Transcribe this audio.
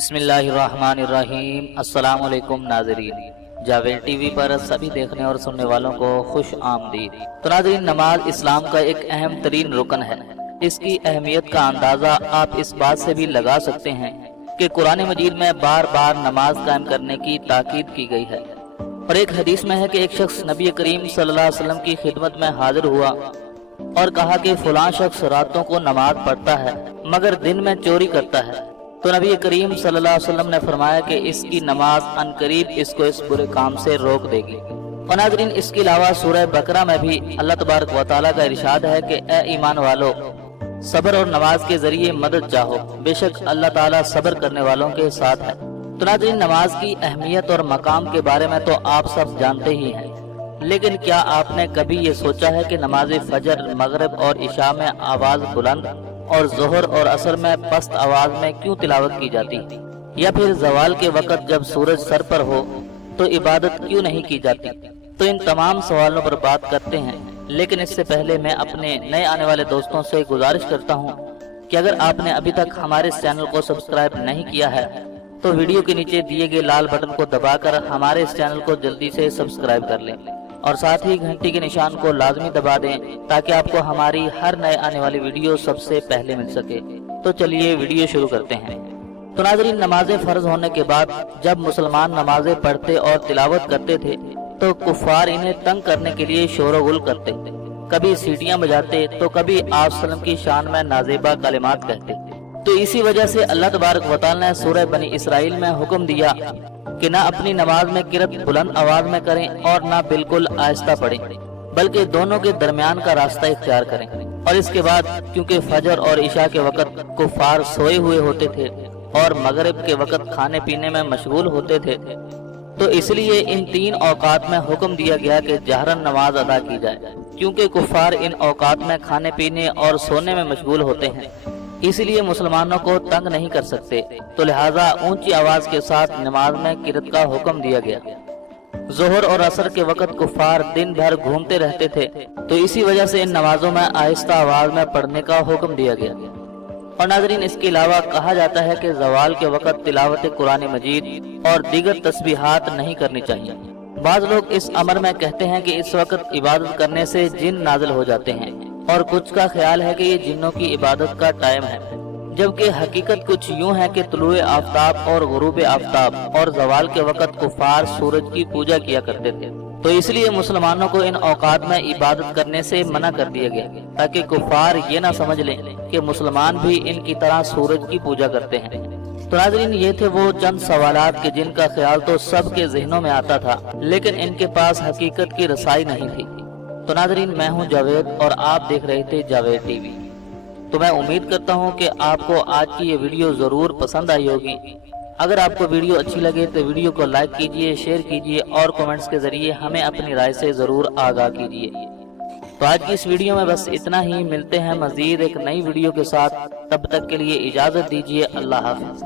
بسم اللہ الرحمن الرحیم۔ السلام علیکم ناظرین، جاوید ٹی وی پر سبھی دیکھنے اور سننے والوں کو خوش آمدید۔ تو ناظرین، نماز اسلام کا ایک اہم ترین رکن ہے۔ اس کی اہمیت کا اندازہ آپ اس بات سے بھی لگا سکتے ہیں کہ قرآن مجید میں بار بار نماز قائم کرنے کی تاکید کی گئی ہے، اور ایک حدیث میں ہے کہ ایک شخص نبی کریم صلی اللہ علیہ وسلم کی خدمت میں حاضر ہوا اور کہا کہ فلاں شخص راتوں کو نماز پڑھتا ہے مگر دن میں چوری کرتا ہے۔ تو نبی کریم صلی اللہ علیہ وسلم نے فرمایا کہ اس کی نماز عنقریب اس کو اس برے کام سے روک دے گی۔ اور ناظرین، اس کے علاوہ سورہ بقرہ میں بھی اللہ تبارک و تعالیٰ کا ارشاد ہے کہ اے ایمان والو، صبر اور نماز کے ذریعے مدد چاہو، بے شک اللہ تعالیٰ صبر کرنے والوں کے ساتھ ہے۔ تو ناظرین، نماز کی اہمیت اور مقام کے بارے میں تو آپ سب جانتے ہی ہیں، لیکن کیا آپ نے کبھی یہ سوچا ہے کہ نماز فجر، مغرب اور عشاء میں آواز بلند اور ظہر اور عصر میں پست آواز میں کیوں تلاوت کی جاتی، یا پھر زوال کے وقت جب سورج سر پر ہو تو عبادت کیوں نہیں کی جاتی؟ تو ان تمام سوالوں پر بات کرتے ہیں، لیکن اس سے پہلے میں اپنے نئے آنے والے دوستوں سے گزارش کرتا ہوں کہ اگر آپ نے ابھی تک ہمارے اس چینل کو سبسکرائب نہیں کیا ہے تو ویڈیو کے نیچے دیے گئے لال بٹن کو دبا کر ہمارے اس چینل کو جلدی سے سبسکرائب کر لیں، اور ساتھ ہی گھنٹی کے نشان کو لازمی دبا دیں تاکہ آپ کو ہماری ہر نئے آنے والی ویڈیو سب سے پہلے مل سکے۔ تو چلیے ویڈیو شروع کرتے ہیں۔ تو ناظرین، نمازیں فرض ہونے کے بعد جب مسلمان نمازیں پڑھتے اور تلاوت کرتے تھے تو کفار انہیں تنگ کرنے کے لیے شور و غل کرتے، کبھی سیٹیاں بجاتے تو کبھی آپ صلی اللہ علیہ وسلم کی شان میں نازیبا کلمات کہتے۔ تو اسی وجہ سے اللہ تبارک و تعالیٰ نے سورہ بنی اسرائیل میں حکم دیا کہ نہ اپنی نماز میں قرأت بلند آواز میں کریں اور نہ بالکل آہستہ پڑھیں، بلکہ دونوں کے درمیان کا راستہ اختیار کریں۔ اور اس کے بعد کیونکہ فجر اور عشاء کے وقت کفار سوئے ہوئے ہوتے تھے اور مغرب کے وقت کھانے پینے میں مشغول ہوتے تھے، تو اس لیے ان تین اوقات میں حکم دیا گیا کہ جہرن نماز ادا کی جائے، کیونکہ کفار ان اوقات میں کھانے پینے اور سونے میں مشغول ہوتے ہیں، اس لیے مسلمانوں کو تنگ نہیں کر سکتے، تو لہٰذا اونچی آواز کے ساتھ نماز میں قرأت کا حکم دیا گیا۔ ظہر اور عصر کے وقت کفار دن بھر گھومتے رہتے تھے، تو اسی وجہ سے ان نمازوں میں آہستہ آواز میں پڑھنے کا حکم دیا گیا۔ اور ناظرین، اس کے علاوہ کہا جاتا ہے کہ زوال کے وقت تلاوت قرآن مجید اور دیگر تسبیحات نہیں کرنی چاہیے۔ بعض لوگ اس امر میں کہتے ہیں کہ اس وقت عبادت کرنے سے جن نازل ہو جاتے ہیں، اور کچھ کا خیال ہے کہ یہ جنوں کی عبادت کا ٹائم ہے، جبکہ حقیقت کچھ یوں ہے کہ طلوع آفتاب اور غروب آفتاب اور زوال کے وقت کفار سورج کی پوجا کیا کرتے تھے، تو اس لیے مسلمانوں کو ان اوقات میں عبادت کرنے سے منع کر دیا گیا تاکہ کفار یہ نہ سمجھ لیں کہ مسلمان بھی ان کی طرح سورج کی پوجا کرتے ہیں۔ تو ناظرین، یہ تھے وہ چند سوالات کہ جن کا خیال تو سب کے ذہنوں میں آتا تھا، لیکن ان کے پاس حقیقت کی رسائی نہیں تھی۔ تو ناظرین، میں ہوں جاوید اور آپ دیکھ رہے تھے جاوید ٹی وی۔ تو میں امید کرتا ہوں کہ آپ کو آج کی یہ ویڈیو ضرور پسند آئی ہوگی۔ اگر آپ کو ویڈیو اچھی لگے تو ویڈیو کو لائک کیجئے، شیئر کیجئے اور کومنٹس کے ذریعے ہمیں اپنی رائے سے ضرور آگاہ کیجئے۔ تو آج کی اس ویڈیو میں بس اتنا ہی، ملتے ہیں مزید ایک نئی ویڈیو کے ساتھ، تب تک کے لیے اجازت دیجئے، اللہ حافظ۔